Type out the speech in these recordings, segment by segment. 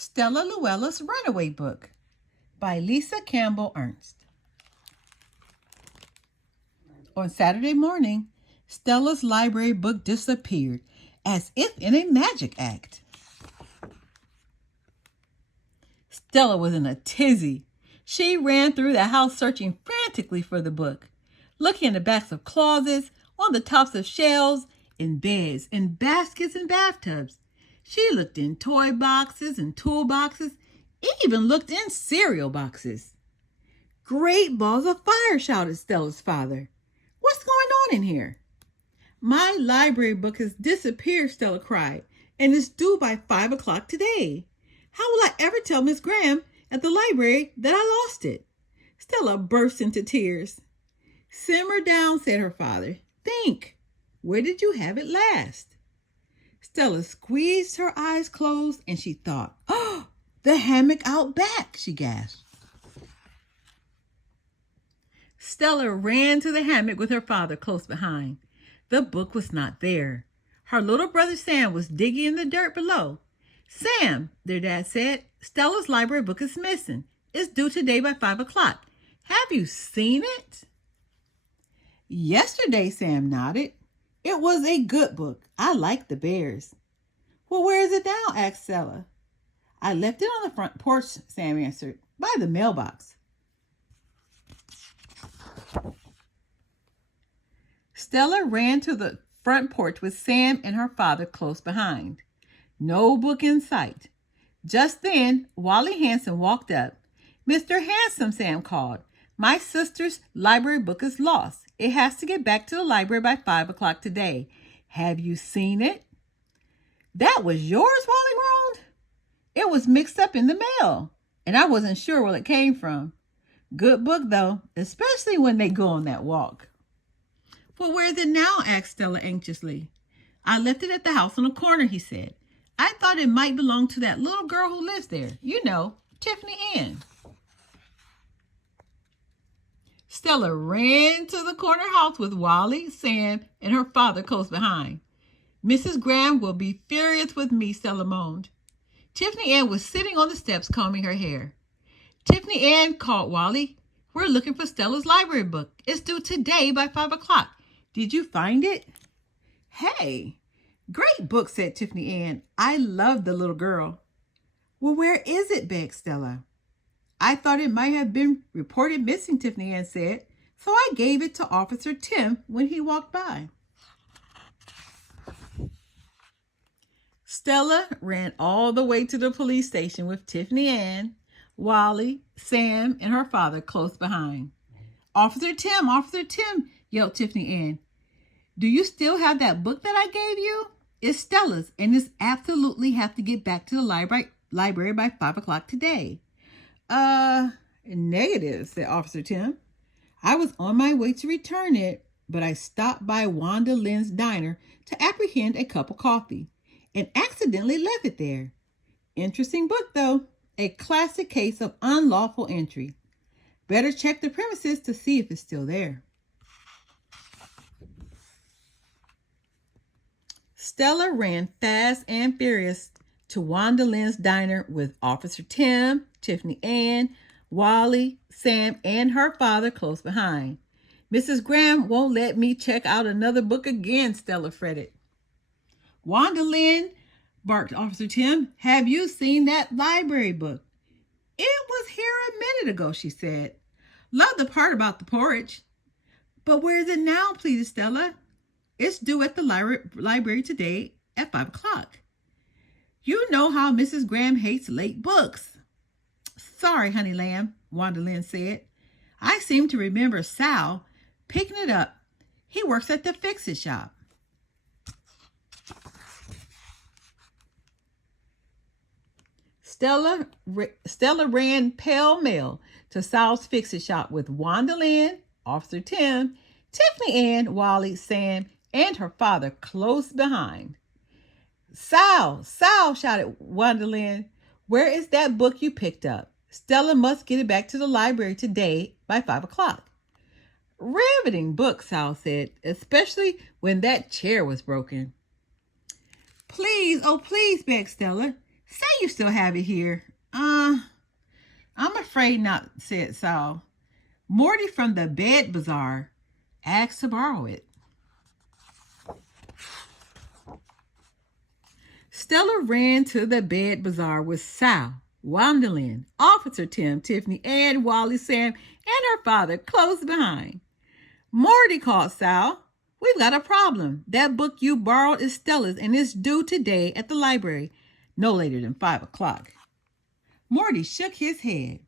Stella Louella's Runaway book by Lisa Campbell Ernst. On Saturday morning, Stella's library book disappeared as if in a magic act. Stella was in a tizzy. She ran through the house searching frantically for the book, looking in the backs of closets, on the tops of shelves, in beds, in baskets and bathtubs. She looked in toy boxes and toolboxes, even looked in cereal boxes. "Great balls of fire," shouted Stella's father. "What's going on in here?" "My library book has disappeared," Stella cried, "and it's due by 5 o'clock today. How will I ever tell Miss Graham at the library that I lost it?" Stella burst into tears. "Simmer down," said her father. "Think, where did you have it last?" Stella squeezed her eyes closed and she thought, "Oh, the hammock out back," she gasped. Stella ran to the hammock with her father close behind. The book was not there. Her little brother Sam was digging in the dirt below. "Sam," their dad said, "Stella's library book is missing. It's due today by 5 o'clock. Have you seen it?" "Yesterday," Sam nodded. "It was a good book. I liked the bears." "Well, where is it now?" asked Stella. "I left it on the front porch," Sam answered, "by the mailbox." Stella ran to the front porch with Sam and her father close behind. No book in sight. Just then, Wally Hanson walked up. "Mr. Hanson," Sam called, "my sister's library book is lost. It has to get back to the library by 5 o'clock today. Have you seen it?" "That was yours?" Wally groaned. "It was mixed up in the mail, and I wasn't sure where it came from. Good book, though, especially when they go on that walk." "Well, where is it now?" asked Stella anxiously. "I left it at the house on the corner," he said. "I thought it might belong to that little girl who lives there. You know, Tiffany Ann." Stella ran to the corner house with Wally, Sam, and her father close behind. "Mrs. Graham will be furious with me," Stella moaned. Tiffany Ann was sitting on the steps combing her hair. "Tiffany Ann," called Wally, "we're looking for Stella's library book. It's due today by 5 o'clock. Did you find it?" "Hey, great book," said Tiffany Ann. "I love the little girl." "Well, where is it?" begged Stella. "I thought it might have been reported missing," Tiffany Ann said, "so I gave it to Officer Tim when he walked by." Stella ran all the way to the police station with Tiffany Ann, Wally, Sam, and her father close behind. Officer Tim," yelled Tiffany Ann. "Do you still have that book that I gave you? It's Stella's, and it's absolutely have to get back to the library by 5 o'clock today." Negative," said Officer Tim. "I was on my way to return it, but I stopped by Wanda Lynn's diner to apprehend a cup of coffee and accidentally left it there. Interesting book, though. A classic case of unlawful entry. Better check the premises to see if it's still there." Stella ran fast and furious to Wanda Lynn's diner with Officer Tim, Tiffany Ann, Wally, Sam, and her father close behind. "Mrs. Graham won't let me check out another book again," Stella fretted. "Wanda Lynn," barked Officer Tim, "have you seen that library book?" "It was here a minute ago," she said. "Love the part about the porridge." "But where is it now?" pleaded Stella. "It's due at the library today at 5 o'clock. You know how Mrs. Graham hates late books." "Sorry, honey lamb," Wanda Lynn said. "I seem to remember Sal picking it up. He works at the fix-it shop." Stella ran pell-mell to Sal's fix-it shop with Wanda Lynn, Officer Tim, Tiffany Ann, Wally, Sam, and her father close behind. "Sal, Sal," shouted Wanda Lynn, "where is that book you picked up? Stella must get it back to the library today by 5 o'clock. "Riveting book," Sal said, "especially when that chair was broken." "Please, oh please," begged Stella. Say you still have it here. I'm afraid not, said Sal. Morty from the Bed Bazaar asked to borrow it. Stella ran to the Bed Bazaar with Sal, Wonderland, Officer Tim, Tiffany, and Wally, Sam, and her father close behind. Morty, called Sal. We've got a problem. That book you borrowed is Stella's and it's due today at the library, no later than 5 o'clock. Morty shook his head.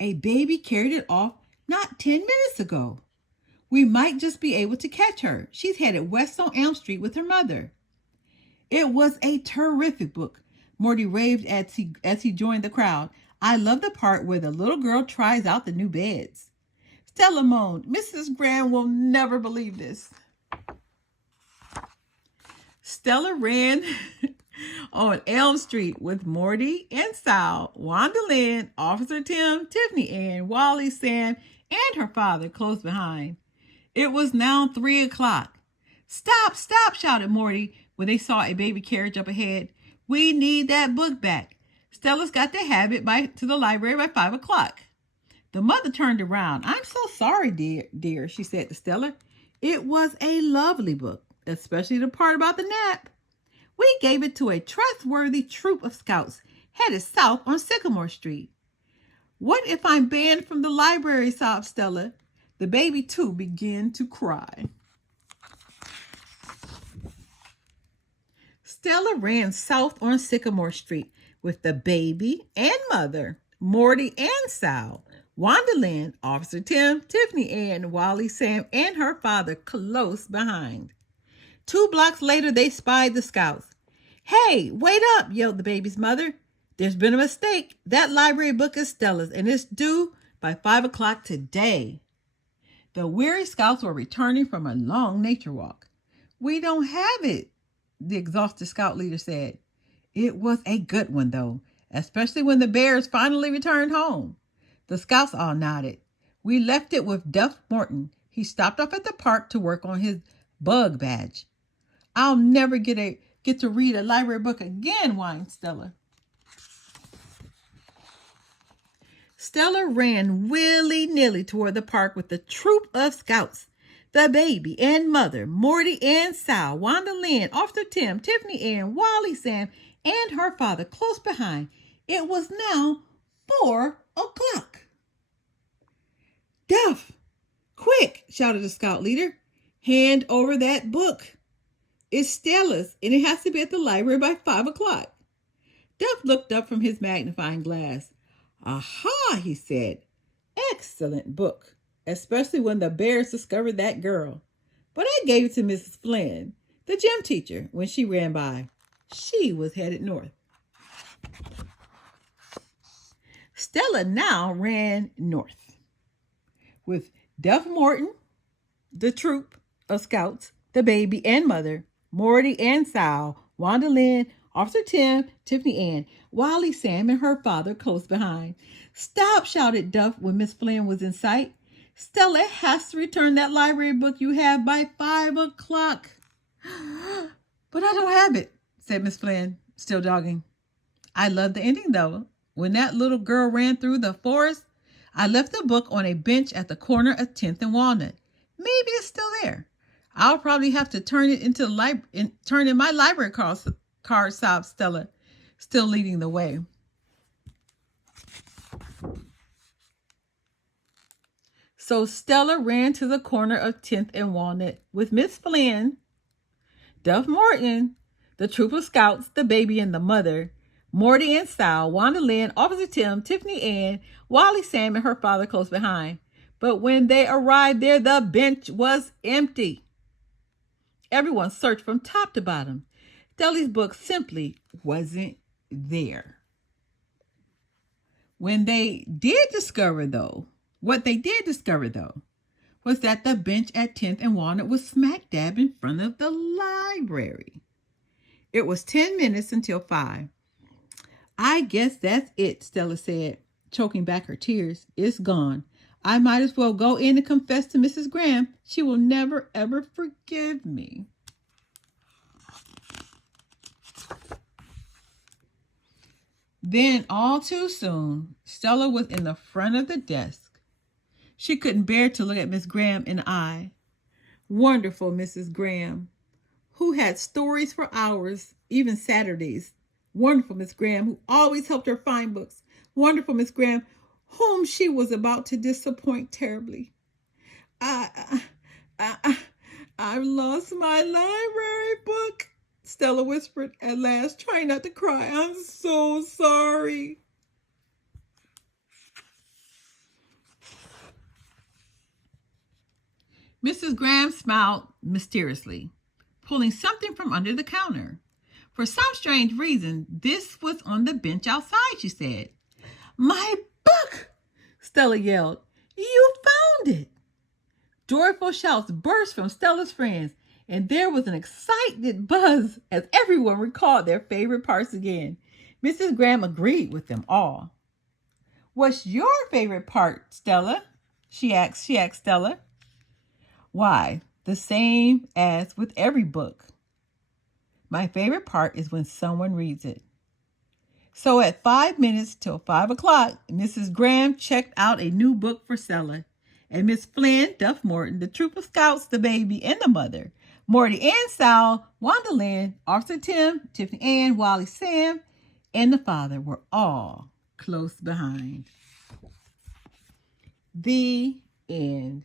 A baby carried it off not 10 minutes ago. We might just be able to catch her. She's headed west on Elm Street with her mother. It was a terrific book. Morty raved as he joined the crowd. I love the part where the little girl tries out the new beds. Stella moaned, Mrs. Graham will never believe this. Stella ran on Elm Street with Morty and Sal, Wanda Lynn, Officer Tim, Tiffany Ann, Wally, Sam, and her father close behind. It was now 3 o'clock. Stop, stop, shouted Morty when they saw a baby carriage up ahead. We need that book back. Stella's got to have it to the library by 5 o'clock. The mother turned around. I'm so sorry, dear, she said to Stella. It was a lovely book, especially the part about the nap. We gave it to a trustworthy troop of scouts headed south on Sycamore Street. What if I'm banned from the library, sobbed Stella. The baby, too, began to cry. Stella ran south on Sycamore Street with the baby and mother, Morty and Sal, Wanda Lynn, Officer Tim, Tiffany Ann, Wally, Sam, and her father close behind. 2 blocks later, they spied the scouts. Hey, wait up, yelled the baby's mother. There's been a mistake. That library book is Stella's, and it's due by 5 o'clock today. The weary scouts were returning from a long nature walk. We don't have it, the exhausted scout leader said. It was a good one, though, especially when the bears finally returned home. The scouts all nodded. We left it with Duff Morton. He stopped off at the park to work on his bug badge. I'll never get to read a library book again, whined Stella. Stella ran willy-nilly toward the park with the troop of scouts. The baby and mother, Morty and Sal, Wanda Lynn, Officer Tim, Tiffany Ann, Wally, Sam, and her father close behind. It was now 4 o'clock. Duff, quick, shouted the scout leader. Hand over that book. It's Stella's, and it has to be at the library by 5 o'clock. Duff looked up from his magnifying glass. Aha, he said. Excellent book, especially when the bears discovered that girl. But I gave it to Mrs. Flynn, the gym teacher, when she ran by. She was headed north. Stella now ran north with Duff Morton, the troop of scouts, the baby and mother, Morty and Sal, Wanda Lynn, Officer Tim, Tiffany Ann, Wally, Sam, and her father close behind. Stop, shouted Duff when Miss Flynn was in sight. Stella has to return that library book you have by 5 o'clock. But I don't have it, said Miss Flynn, still jogging. I love the ending, though. When that little girl ran through the forest, I left the book on a bench at the corner of 10th and Walnut. Maybe it's still there. I'll probably have to turn it into turn in my library card, sobbed Stella, still leading the way. So Stella ran to the corner of 10th and Walnut with Miss Flynn, Duff Morton, the troop of scouts, the baby and the mother, Morty and Sal, Wanda Lynn, Officer Tim, Tiffany Ann, Wally, Sam, and her father close behind. But when they arrived there, the bench was empty. Everyone searched from top to bottom. Stella's book simply wasn't there. What they did discover, though, was that the bench at 10th and Walnut was smack dab in front of the library. It was 10 minutes until 5. I guess that's it, Stella said, choking back her tears. It's gone. I might as well go in and confess to Mrs. Graham. She will never, ever forgive me. Then, all too soon, Stella was in the front of the desk. She couldn't bear to look at Miss Graham in the eye. Wonderful Mrs. Graham, who had stories for hours, even Saturdays. Wonderful Miss Graham, who always helped her find books. Wonderful Miss Graham, whom she was about to disappoint terribly. I've lost my library book, Stella whispered at last, trying not to cry. I'm so sorry. Mrs. Graham smiled mysteriously, pulling something from under the counter. For some strange reason, this was on the bench outside, she said. My book! Stella yelled. You found it! Joyful shouts burst from Stella's friends, and there was an excited buzz as everyone recalled their favorite parts again. Mrs. Graham agreed with them all. What's your favorite part, Stella? She asked Stella. Why, the same as with every book. My favorite part is when someone reads it. So at 5 minutes till 5 o'clock, Mrs. Graham checked out a new book for Stella. And Miss Flynn, Duff Morton, the troop of scouts, the baby, and the mother, Morty and Sal, Wanda Lynn, Officer Tim, Tiffany Ann, Wally Sam, and the father were all close behind. The end.